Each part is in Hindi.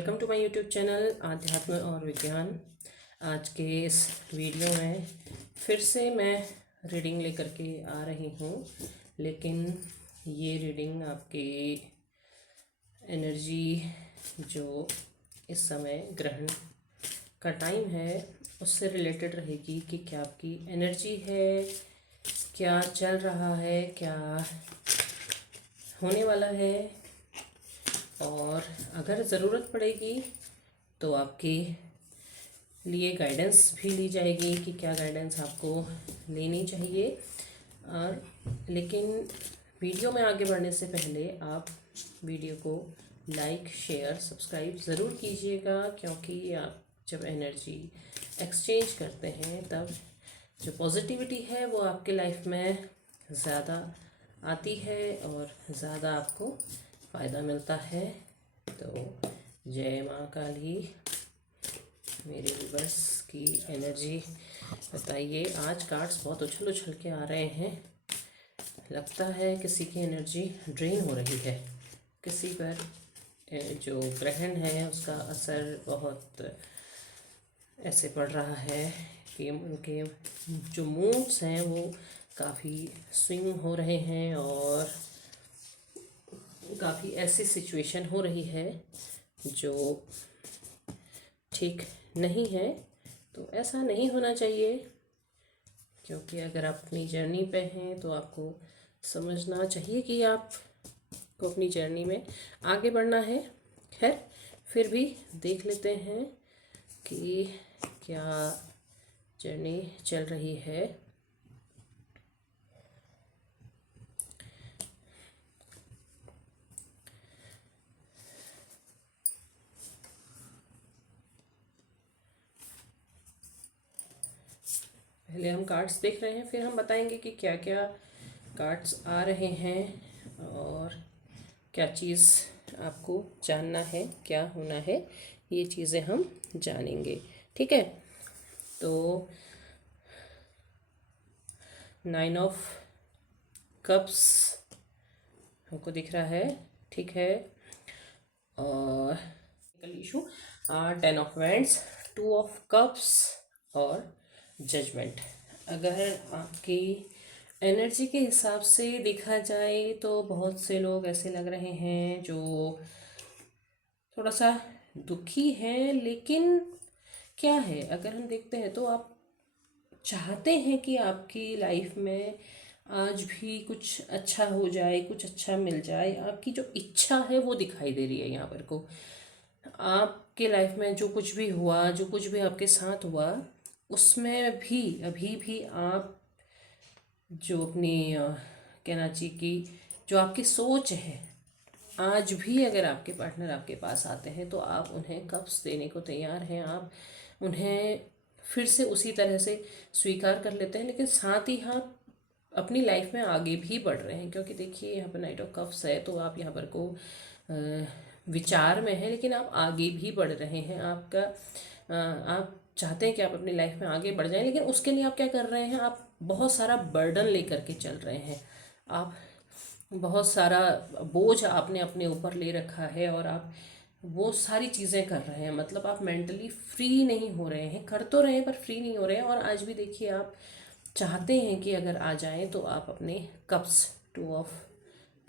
Welcome to my YouTube channel आध्यात्म और विज्ञान। आज के इस वीडियो में फिर से मैं रीडिंग लेकर के आ रही हूँ, लेकिन ये रीडिंग आपकी एनर्जी जो इस समय ग्रहण का टाइम है उससे रिलेटेड रहेगी कि क्या आपकी एनर्जी है, क्या चल रहा है, क्या होने वाला है, और अगर ज़रूरत पड़ेगी तो आपके लिए गाइडेंस भी ली जाएगी कि क्या गाइडेंस आपको लेनी चाहिए। और लेकिन वीडियो में आगे बढ़ने से पहले आप वीडियो को लाइक, शेयर, सब्सक्राइब ज़रूर कीजिएगा, क्योंकि आप जब एनर्जी एक्सचेंज करते हैं तब जो पॉजिटिविटी है वो आपके लाइफ में ज़्यादा आती है और ज़्यादा आपको फ़ायदा मिलता है। तो जय माँ काली। मेरे व्यूअर्स की एनर्जी बताइए। आज कार्ड्स बहुत उछल उछल के आ रहे हैं। लगता है किसी की एनर्जी ड्रेन हो रही है, किसी पर जो ग्रहण है उसका असर बहुत ऐसे पड़ रहा है कि उनके जो मूड्स हैं वो काफ़ी स्विंग हो रहे हैं और काफ़ी ऐसी सिचुएशन हो रही है जो ठीक नहीं है। तो ऐसा नहीं होना चाहिए, क्योंकि अगर आप अपनी जर्नी पे हैं तो आपको समझना चाहिए कि आपको अपनी जर्नी में आगे बढ़ना है। खैर, फिर भी देख लेते हैं कि क्या जर्नी चल रही है। पहले हम कार्ड्स देख रहे हैं, फिर हम बताएंगे कि क्या क्या कार्ड्स आ रहे हैं और क्या चीज़ आपको जानना है, क्या होना है, ये चीज़ें हम जानेंगे। ठीक है, तो 9 ऑफ कप्स हमको दिख रहा है, ठीक है। और issue 10 of wands, 2 of cups और जजमेंट। अगर आपकी एनर्जी के हिसाब से देखा जाए तो बहुत से लोग ऐसे लग रहे हैं जो थोड़ा सा दुखी हैं, लेकिन क्या है, अगर हम देखते हैं तो आप चाहते हैं कि आपकी लाइफ में आज भी कुछ अच्छा हो जाए, कुछ अच्छा मिल जाए। आपकी जो इच्छा है वो दिखाई दे रही है यहाँ पर को। आपके लाइफ में जो कुछ भी हुआ, जो कुछ भी आपके साथ हुआ, उसमें भी अभी भी आप जो अपनी कहना चाहिए कि जो आपकी सोच है, आज भी अगर आपके पार्टनर आपके पास आते हैं तो आप उन्हें कप्स देने को तैयार हैं। आप उन्हें फिर से उसी तरह से स्वीकार कर लेते हैं, लेकिन साथ ही आप अपनी लाइफ में आगे भी बढ़ रहे हैं। क्योंकि देखिए यहाँ पर नाइट ऑफ कप्स है, तो आप यहाँ पर को विचार में है, लेकिन आप आगे भी बढ़ रहे हैं। आप चाहते हैं कि आप अपनी लाइफ में आगे बढ़ जाएं, लेकिन उसके लिए आप क्या कर रहे हैं, आप बहुत सारा बर्डन लेकर के चल रहे हैं। आप बहुत सारा बोझ आपने अपने ऊपर ले रखा है और आप वो सारी चीज़ें कर रहे हैं। मतलब आप मेंटली फ्री नहीं हो रहे हैं, कर तो रहे हैं पर फ्री नहीं हो रहे हैं। और आज भी देखिए आप चाहते हैं कि अगर आ जाएं तो आप अपने कप्स, 2 ऑफ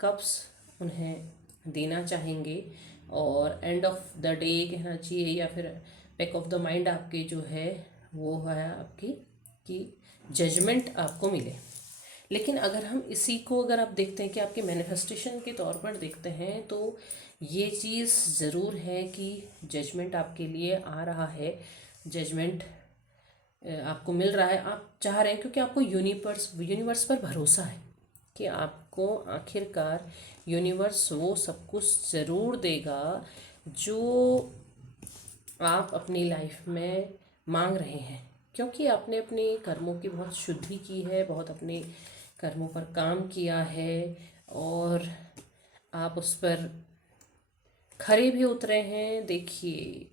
कप्स उन्हें देना चाहेंगे। और एंड ऑफ द डे कहना चाहिए, या फिर बैक ऑफ द माइंड आपके जो है वो है आपकी कि जजमेंट आपको मिले। लेकिन अगर हम इसी को अगर आप देखते हैं कि आपके मैनिफेस्टेशन के तौर पर देखते हैं, तो ये चीज़ ज़रूर है कि जजमेंट आपके लिए आ रहा है, जजमेंट आपको मिल रहा है, आप चाह रहे हैं, क्योंकि आपको यूनिवर्स पर भरोसा है कि आपको आखिरकार यूनिवर्स वो सब कुछ ज़रूर देगा जो आप अपनी लाइफ में मांग रहे हैं। क्योंकि आपने अपने कर्मों की बहुत शुद्धि की है, बहुत अपने कर्मों पर काम किया है और आप उस पर खरे भी उतरे हैं। देखिए,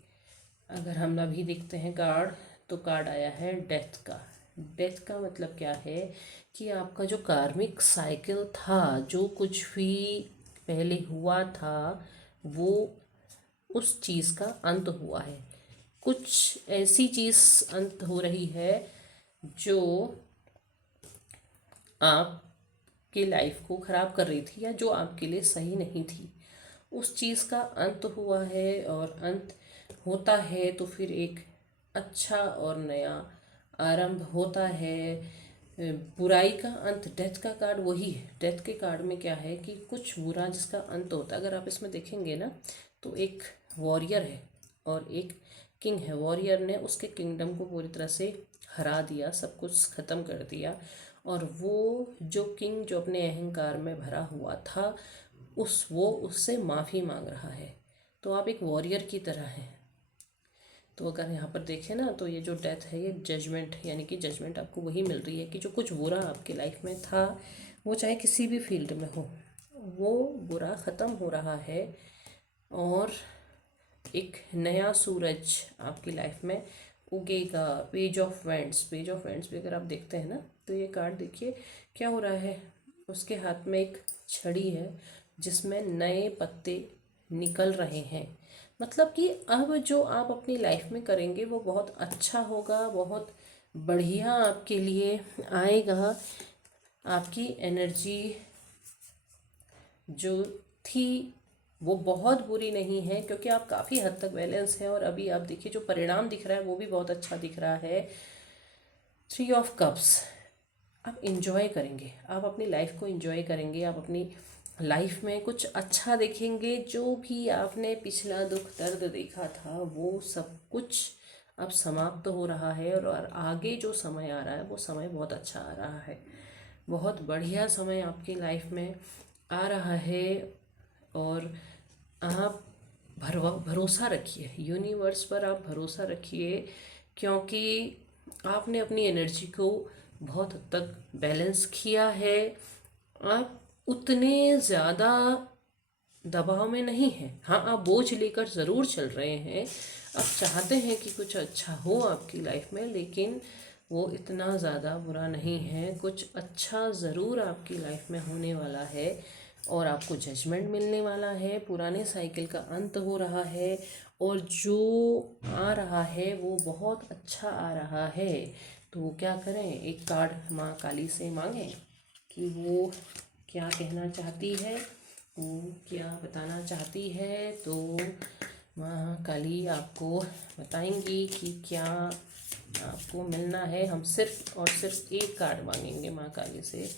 अगर हम अभी देखते हैं कार्ड, तो कार्ड आया है डेथ का। डेथ का मतलब क्या है कि आपका जो कार्मिक साइकिल था, जो कुछ भी पहले हुआ था, वो उस चीज़ का अंत हुआ है। कुछ ऐसी चीज़ अंत हो रही है जो आपकी लाइफ को ख़राब कर रही थी या जो आपके लिए सही नहीं थी, उस चीज़ का अंत हुआ है। और अंत होता है तो फिर एक अच्छा और नया आरंभ होता है। बुराई का अंत, डेथ का कार्ड वही है। डेथ के कार्ड में क्या है कि कुछ बुरा जिसका अंत होता है। अगर आप इसमें देखेंगे ना तो एक वॉरियर है और एक किंग है। वॉरियर ने उसके किंगडम को पूरी तरह से हरा दिया, सब कुछ ख़त्म कर दिया। और वो जो किंग जो अपने अहंकार में भरा हुआ था, वो उससे माफ़ी मांग रहा है। तो आप एक वॉरियर की तरह हैं। तो अगर यहाँ पर देखें ना तो ये जो डेथ है ये जजमेंट, यानी कि जजमेंट आपको वही मिल रही है कि जो कुछ बुरा आपकी लाइफ में था, वो चाहे किसी भी फील्ड में हो, वो बुरा ख़त्म हो रहा है और एक नया सूरज आपकी लाइफ में उगेगा। Page of wands, page of wands भी अगर आप देखते हैं ना तो ये कार्ड देखिए क्या हो रहा है। उसके हाथ में एक छड़ी है जिसमें नए पत्ते निकल रहे हैं। मतलब कि अब जो आप अपनी लाइफ में करेंगे वो बहुत अच्छा होगा, बहुत बढ़िया आपके लिए आएगा। आपकी एनर्जी जो थी वो बहुत बुरी नहीं है, क्योंकि आप काफ़ी हद तक बैलेंस हैं। और अभी आप देखिए जो परिणाम दिख रहा है वो भी बहुत अच्छा दिख रहा है। 3 ऑफ कप्स, आप इंजॉय करेंगे, आप अपनी लाइफ को इंजॉय करेंगे, आप अपनी लाइफ में कुछ अच्छा देखेंगे। जो भी आपने पिछला दुख दर्द देखा था वो सब कुछ अब समाप्त हो रहा है और आगे जो समय आ रहा है वो समय बहुत अच्छा आ रहा है। बहुत बढ़िया समय आपकी लाइफ में आ रहा है। और आप भरोसा रखिए यूनिवर्स पर, आप भरोसा रखिए, क्योंकि आपने अपनी एनर्जी को बहुत हद तक बैलेंस किया है। आप उतने ज़्यादा दबाव में नहीं हैं। हाँ, आप बोझ लेकर ज़रूर चल रहे हैं, आप चाहते हैं कि कुछ अच्छा हो आपकी लाइफ में, लेकिन वो इतना ज़्यादा बुरा नहीं है। कुछ अच्छा ज़रूर आपकी लाइफ में होने वाला है और आपको जजमेंट मिलने वाला है। पुराने साइकिल का अंत हो रहा है और जो आ रहा है वो बहुत अच्छा आ रहा है। तो क्या करें, एक कार्ड माँ काली से मांगें कि वो क्या कहना चाहती है, वो क्या बताना चाहती है। तो माँ काली आपको बताएंगी कि क्या आपको मिलना है। हम सिर्फ और सिर्फ एक कार्ड मांगेंगे माँ काली से,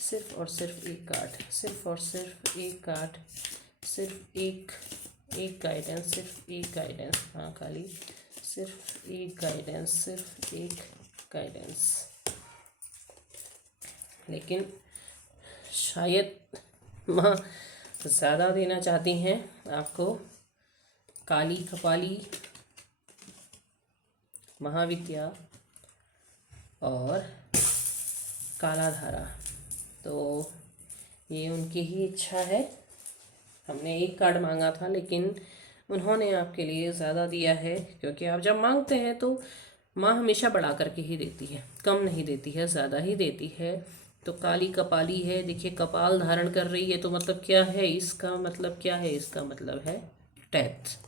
सिर्फ और सिर्फ एक कार्ड, सिर्फ और सिर्फ एक कार्ड, सिर्फ एक गाइडेंस, सिर्फ एक गाइडेंस माँ काली, सिर्फ एक गाइडेंस, सिर्फ एक गाइडेंस। लेकिन शायद माँ ज़्यादा देना चाहती हैं आपको। काली कपाली, महाविद्या और काला धारा। तो ये उनकी ही इच्छा है। हमने एक कार्ड मांगा था लेकिन उन्होंने आपके लिए ज़्यादा दिया है, क्योंकि आप जब मांगते हैं तो माँ हमेशा बढ़ा करके ही देती है, कम नहीं देती है, ज़्यादा ही देती है। तो काली कपाली है, देखिए कपाल धारण कर रही है, तो मतलब क्या है इसका मतलब, क्या है इसका मतलब है डेथ।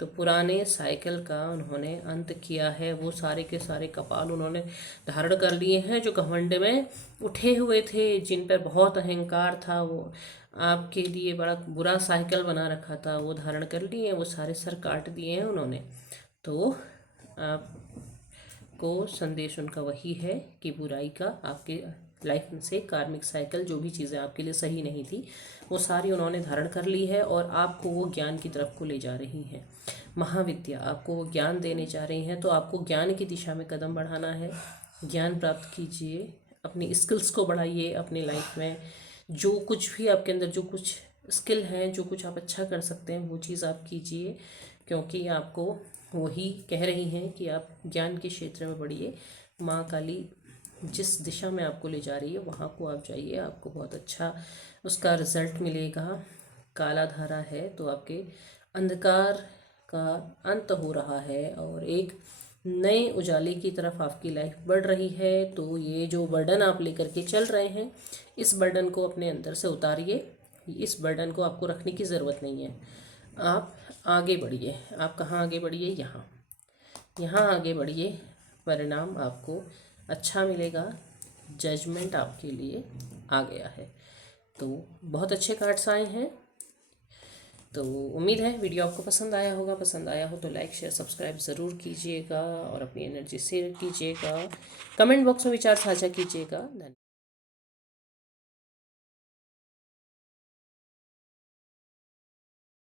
तो पुराने साइकिल का उन्होंने अंत किया है। वो सारे के सारे कपाल उन्होंने धारण कर लिए हैं जो घमंड में उठे हुए थे, जिन पर बहुत अहंकार था, वो आपके लिए बड़ा बुरा साइकिल बना रखा था, वो धारण कर लिए, वो सारे सर काट दिए हैं उन्होंने। तो आपको संदेश उनका वही है कि बुराई का आपके लाइफ में से कार्मिक साइकिल, जो भी चीज़ें आपके लिए सही नहीं थी वो सारी उन्होंने धारण कर ली है और आपको वो ज्ञान की तरफ को ले जा रही हैं। महाविद्या आपको वो ज्ञान देने जा रही हैं। तो आपको ज्ञान की दिशा में कदम बढ़ाना है, ज्ञान प्राप्त कीजिए, अपनी स्किल्स को बढ़ाइए अपनी लाइफ में। जो कुछ भी आपके अंदर जो कुछ स्किल हैं, जो कुछ आप अच्छा कर सकते हैं वो चीज़ आप कीजिए, क्योंकि आपको वही कह रही हैं कि आप ज्ञान के क्षेत्र में बढ़िए। माँ काली जिस दिशा में आपको ले जा रही है वहाँ को आप जाइए, आपको बहुत अच्छा उसका रिजल्ट मिलेगा। काला धारा है तो आपके अंधकार का अंत हो रहा है और एक नए उजाले की तरफ आपकी लाइफ बढ़ रही है। तो ये जो बर्डन आप लेकर के चल रहे हैं, इस बर्डन को अपने अंदर से उतारिए। इस बर्डन को आपको रखने की ज़रूरत नहीं है। आप आगे बढ़िए। आप कहाँ आगे बढ़िए? यहाँ। यहाँ आगे बढ़िए, परिणाम आपको अच्छा मिलेगा। जजमेंट आपके लिए आ गया है। तो बहुत अच्छे कार्ड्स आए हैं। तो उम्मीद है वीडियो आपको पसंद आया होगा। पसंद आया हो तो लाइक शेयर सब्सक्राइब ज़रूर कीजिएगा और अपनी एनर्जी शेयर कीजिएगा। कमेंट बॉक्स में विचार साझा कीजिएगा। धन्यवाद।